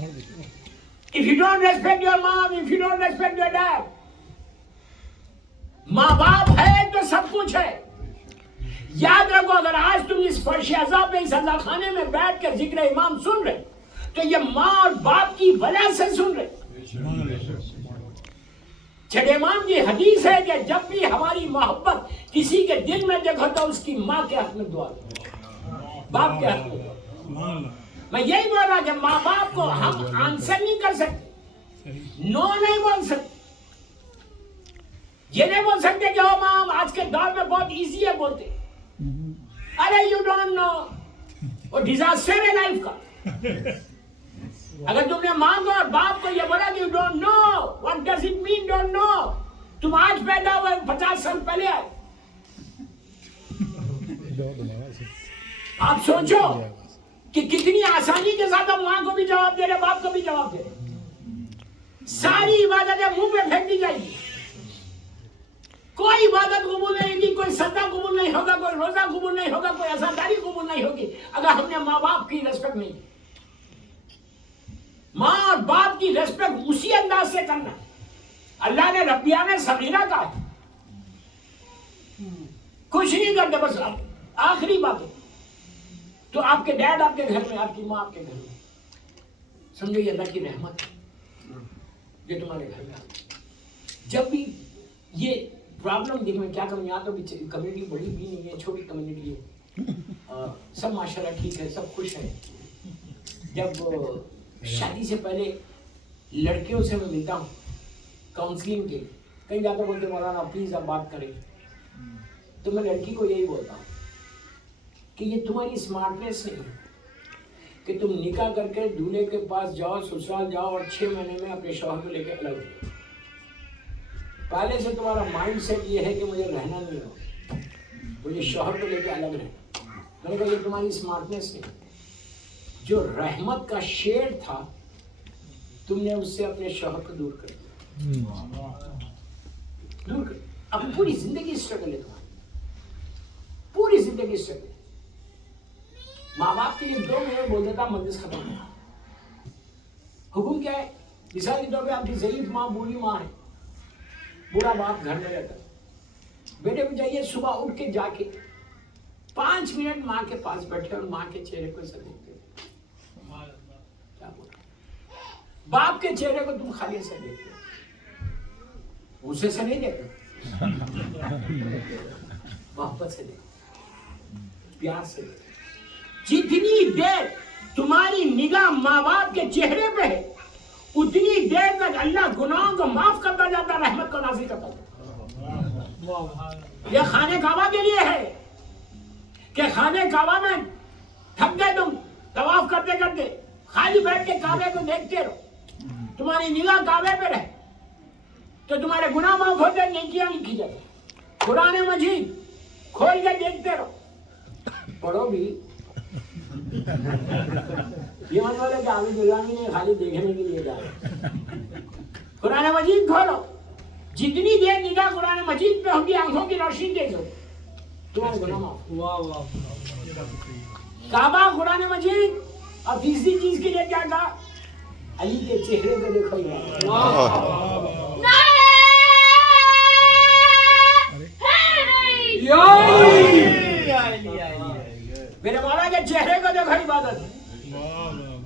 If you don't respect your mom, if you don't respect your dad, माँ बाप है तो सब कुछ है. याद रखो, अगर आज तुम इस फर्श अज़ाब में, इस अज़ा खाने में बैठ कर जिक्र इमाम सुन रहे, तो ये माँ और बाप की वजह से सुन रहे. छठे इमाम की हदीस है कि जब भी हमारी मोहब्बत किसी के दिल में देखो तो उसकी माँ के हक में दुआ दो, बाप के हक में दुआ. मैं यही बोल रहा कि माँ बाप को हम आंसर नहीं कर सकते, नो नहीं बोल सकते. ये नहीं बोल सकते कि ओ माम आज के दौर में बहुत इजी है बोलते. अरे यू डोंट नो, वो डिजास्टर है लाइफ का. अगर तुमने माँ को और बाप को ये बोला कि you don't know, what does it mean don't know? तुम आज पैदा हुए 50 साल पहले आए. आप सोचो कि कितनी आसानी के साथ हम माँ को भी जवाब दे रहे, बाप को भी जवाब दे रहे. सारी इबादतें मुंह पे फेंक दी जाएगी. कोई इबादत कबूल नहीं होगी, कोई सजदा कबूल नहीं होगा, कोई रोजा कबूल नहीं होगा, कोई अज़ादारी कबूल नहीं होगी अगर हमने माँ बाप की रेस्पेक्ट नहीं की. माँ और बाप की रेस्पेक्ट उसी अंदाज से करना. अल्लाह ने रब्बिया ने सगीरा कहा, कुछ नहीं करते, बस आखिरी बात है. तो आपके डैड आपके घर में, आपकी माँ आपके घर में, समझो ये अल्लाह की रहमत है ये तुम्हारे घर में. जब भी ये प्रॉब्लम देखने में क्या करूँ, यहाँ तो कम्युनिटी बड़ी भी नहीं है, छोटी कम्युनिटी है, सब माशाल्लाह ठीक है, सब खुश है. जब शादी से पहले लड़कियों से मैं मिलता हूँ काउंसलिंग के, कहीं जाकर बोलते मौलाना प्लीज़ आप बात करें, तो मैं लड़की को यही बोलता हूँ कि ये तुम्हारी स्मार्टनेस नहीं है कि तुम निकाह करके दूल्हे के पास जाओ, ससुराल जाओ और 6 महीने में अपने शौहर को लेकर अलग हो. पहले से तुम्हारा माइंड सेट ये है कि मुझे रहना नहीं हो, मुझे शौहर को लेकर अलग रहना. मैंने कहा ये तुम्हारी स्मार्टनेस नहीं. जो रहमत का शेड था तुमने उससे अपने शौहर को दूर कर दिया, दूर कर. अब पूरी जिंदगी स्ट्रगल है तुम्हारी, पूरी जिंदगी स्ट्रगल. माँ बाप के लिए 2 महीने बोल देता मजलिस खत्म है. हुक्म क्या है? मिसाल के तौर पे आपकी ज़ईफ माँ, बूढ़ी माँ है, बूढ़ा बाप घर में रहता है, बेटे को चाहिए सुबह उठ के जाके 5 मिनट माँ के पास बैठे और माँ के चेहरे को ऐसे देखते. क्या बोला? बाप के चेहरे को तुम खाली ऐसे देखते, उसे से नहीं देखते, मोहब्बत से देखते, प्यार से देखते. जितनी देर तुम्हारी निगाह माँ बाप के चेहरे पे है उतनी देर तक अल्लाह गुनाहों को माफ करता जाता, रहमत को नाज़िल करता जाता. यह खाने काबा के लिए है कि खाने काबा में थक गए तुम तवाफ करते करते, खाली बैठ के काबे को देखते रहो, तुम्हारी निगाह काबे पे रहे तो तुम्हारे गुनाह माफ होते, नेकियां लिखी जाती. कुरान मजीद खोल के देखते रहो, पढ़ो भी. ये मत बोले कि आमिर गुलामी ने खाली देखने के लिए जाए. कुरान मजीद खोलो, जितनी देर निगाह कुरान मजीद पे होगी, आंखों की रोशनी देखो, तुम्हारे गुनाह माफ. काबा, कुरान मजीद, और तीसरी चीज के लिए क्या कहा? अली के चेहरे को देखो. मेरे मौला के चेहरे को देखो इबादत.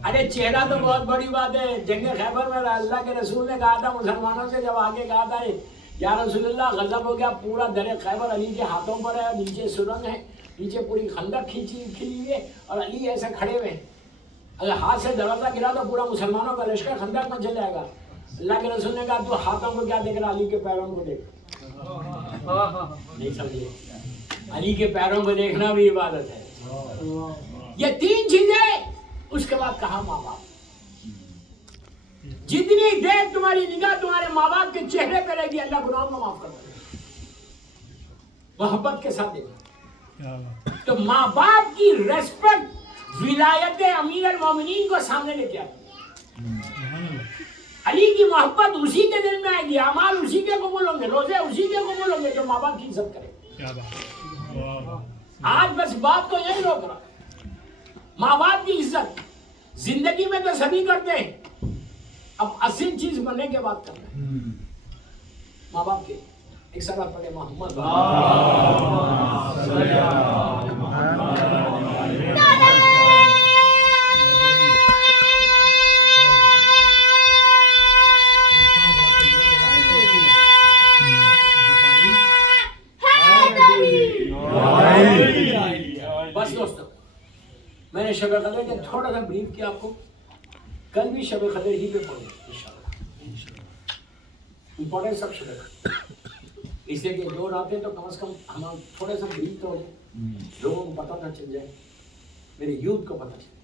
अरे चेहरा तो बहुत बड़ी बात है. जंग खैबर में अल्लाह के रसूल ने कहा था मुसलमानों से, जब आगे कहा था या रसूलुल्लाह गजब हो गया, पूरा दरे खैबर अली के हाथों पर है, नीचे सुरंग है, नीचे पूरी खंदक खिली हुई है और अली ऐसे खड़े हुए. अगर हाथ से दरवाजा गिरा तो पूरा मुसलमानों का लश्कर खंदक में चल जाएगा. अल्लाह के रसूल ने कहा तू हाथों को क्या देख रहा, अली के पैरों को देख. नहीं समझिए, अली के पैरों को देखना भी इबादत है. ये 3 चीजें. उसके बाद कहा माँ बाप. जितनी देर तुम्हारी निगाह तुम्हारे माँ बाप के चेहरे पे रहेगी, अल्लाह गुनाहों को माफ करता है, मोहब्बत के साथ देखा. तो माँ बाप की रेस्पेक्ट विलायत अमीर अल मोमिनीन को सामने लेके आती. अली की मोहब्बत उसी के दिल में आएगी, अमाल उसी के कबूल होंगे, रोजे उसी के कबूल होंगे जो माँ बाप की इज्जत करे. आज बस बात को यही रोक रहा. माँ बाप की इज्जत जिंदगी में तो सभी करते हैं, اب اصل چیز بننے کے بعد کرنا ہے. ماں باپ کے ایک سال پڑھے محمد بس دوستو میں نے شب قدر کے تھوڑا سا بریف کیا آپ کو. کل بھی شب قدر ہی پہ پڑھیں انشاءاللہ. امپورٹنٹ سب شب قدر اس لیے کہ 2 راتیں تو کم از کم ہم تھوڑا سا بریف تو ہو جائے, لوگوں کو پتہ نہ چل جائے, میرے یوتھ کو پتہ چلے.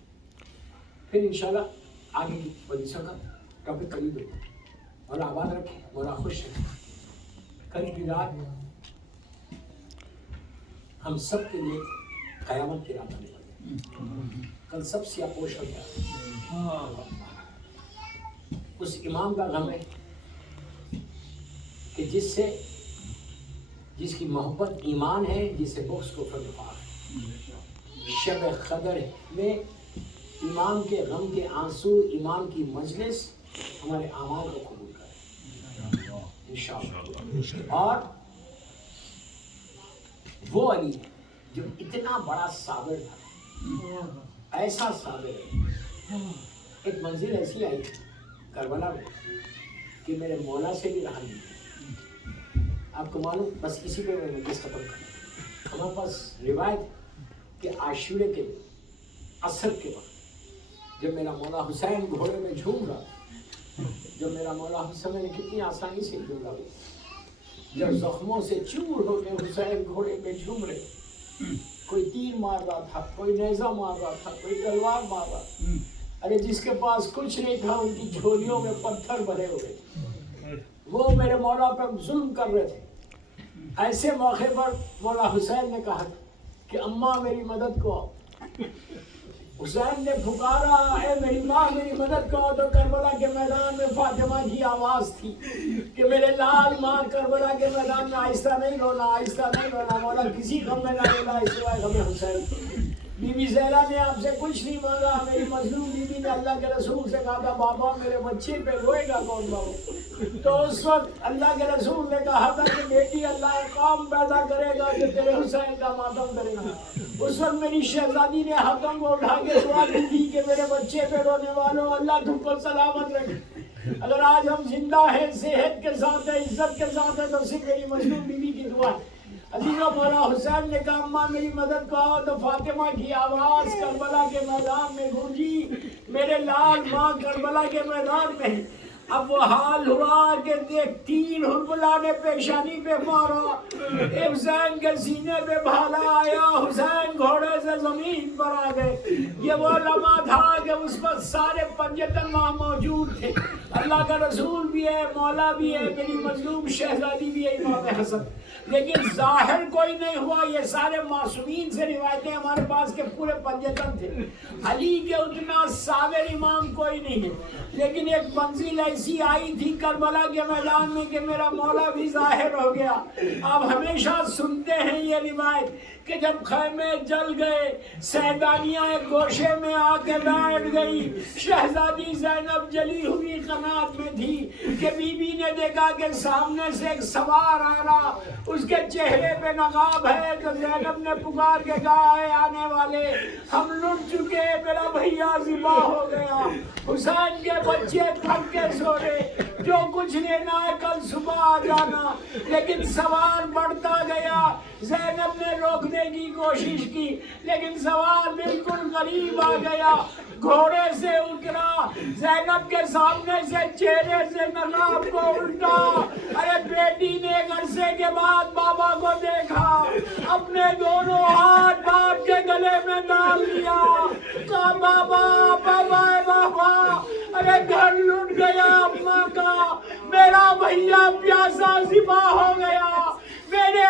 پھر انشاءاللہ آگے کی وظیفہ کا ٹاپک قریب ہوگا. اور آباد رکھیں, مولا خوش رکھیں. کل کی رات ہم سب کے لیے قیامت کی رات آنے والی ہے. کل سب سیاہ پوش ہو گیا. اس امام کا غم ہے کہ جس کی محبت ایمان ہے, جس سے بغض کو فرفار ہے. شب قدر میں امام کے غم کے آنسو, امام کی مجلس ہمارے اعمال کو قبول کرے انشاءاللہ. اور وہ علی جو اتنا بڑا صابر تھا, ایسا صابر ہے, ایک منزل ایسی آئی کربلا میں کہ میرے مولا سے بھی رہا نہیں. آپ کو معلوم, بس اسی پہ میں مجلس ختم کروں. ہمارے پاس روایت کہ عاشورے کے عصر کے وقت جب میرا مولا حسین گھوڑے میں جھوم رہا, جب میرا مولا حسین نے کتنی آسانی سے جھوم رہا, جب زخموں سے چور ہو کے حسین گھوڑے پہ جھوم رہے, کوئی تیر مار رہا تھا, کوئی نیزہ مار رہا تھا, کوئی تلوار مار رہا تھا. ارے جس کے پاس کچھ نہیں تھا ان کی جھولیوں میں پتھر بھرے ہوئے تھے, وہ میرے مولا پر ظلم کر رہے تھے. ایسے موقع پر مولا حسین نے کہا کہ اماں میری مدد کو آؤ. حسین نے پکارا, اے میری ماں میری مدد کو. تو کربلا کے میدان میں فاطمہ کی آواز تھی کہ میرے لال ماں کربلا کے میدان میں آہستہ نہیں رونا, آہستہ نہیں رونا. مولا کسی غم میں نہ رونا سوائے غم حسین. بی بی زہرا نے آپ سے کچھ نہیں مانگا. میری مظلوم بی بی نے اللہ کے رسول سے کہا تھا بابا میرے بچے پہ روئے گا کون بابا؟ تو اس وقت اللہ کے رسول نے کہا تھا کہ بیٹی اللہ ایک قوم پیدا کرے گا جو تیرے حسین کا ماتم کرے گا. اس وقت میری شہزادی نے حکم کو اٹھا کے دعا کی تھی کہ میرے بچے پہ رونے والوں اللہ تم کو سلامت رکھے. اگر آج ہم زندہ ہیں, صحت کے ساتھ ہیں, عزت کے ساتھ ہیں, تو صرف میری مظلوم بیوی کی دعا ہے. عزیزو مولا حسین نے کہا اماں میری مدد کو آؤ. تو فاطمہ کی آواز کربلا کے میدان میں گونجی, میرے لال ماں کربلا کے میدان میں. اب وہ حال ہوا کہ دیکھ 3 حربلا نے پیشانی پہ مارا, حسین کے سینے پہ بھالا آیا, حسین گھوڑے سے زمین پر آ گئے. یہ وہ لمحہ تھا کہ اس وقت سارے پنجتن وہاں موجود تھے. اللہ کا رسول بھی ہے, مولا بھی ہے, میری مظلوم شہزادی بھی ہے, امام حسن. لیکن ظاہر کوئی نہیں ہوا. یہ سارے معصومین سے روایتیں ہمارے پاس کے پورے پنجتن تھے. علی کے اتنا صابر امام کوئی نہیں ہے. لیکن ایک منزل ایسی آئی تھی کربلا کے میدان میں کہ میرا مولا بھی ظاہر ہو گیا. آپ ہمیشہ سنتے ہیں یہ روایت کہ جب خیمے جل گئے, سیدانیاں ایک گوشے میں آ کے بیٹھ گئی. شہزادی زینب جلی ہوئی قناعت میں تھی کہ بی بی نے دیکھا کہ سامنے سے ایک سوار آ رہا, اس کے چہرے پہ نقاب ہے. تو زینب نے پکار کے کہا اے آنے والے, ہم لٹ چکے, میرا بھیا ذبح ہو گیا. حسین کے بچے تھک کے سو رہے, جو کچھ لینا ہے کل صبح آ جانا. لیکن سوار بڑھتا گیا. زینب نے روکنے کی کوشش کی لیکن سوار بالکل قریب آ گیا, گھوڑے سے اترا, زینب کے سامنے سے چہرے سے نقاب کو الٹا. ارے بیٹی نے ایک عرصے کے بعد بابا کو دیکھا, اپنے دونوں ہاتھ باپ کے گلے میں ڈال دیا, کہا بابا بابا بابا. ارے گھر لٹ گیا اماں کا, میرا بھیا پیاسا ذبح ہو گیا, میرے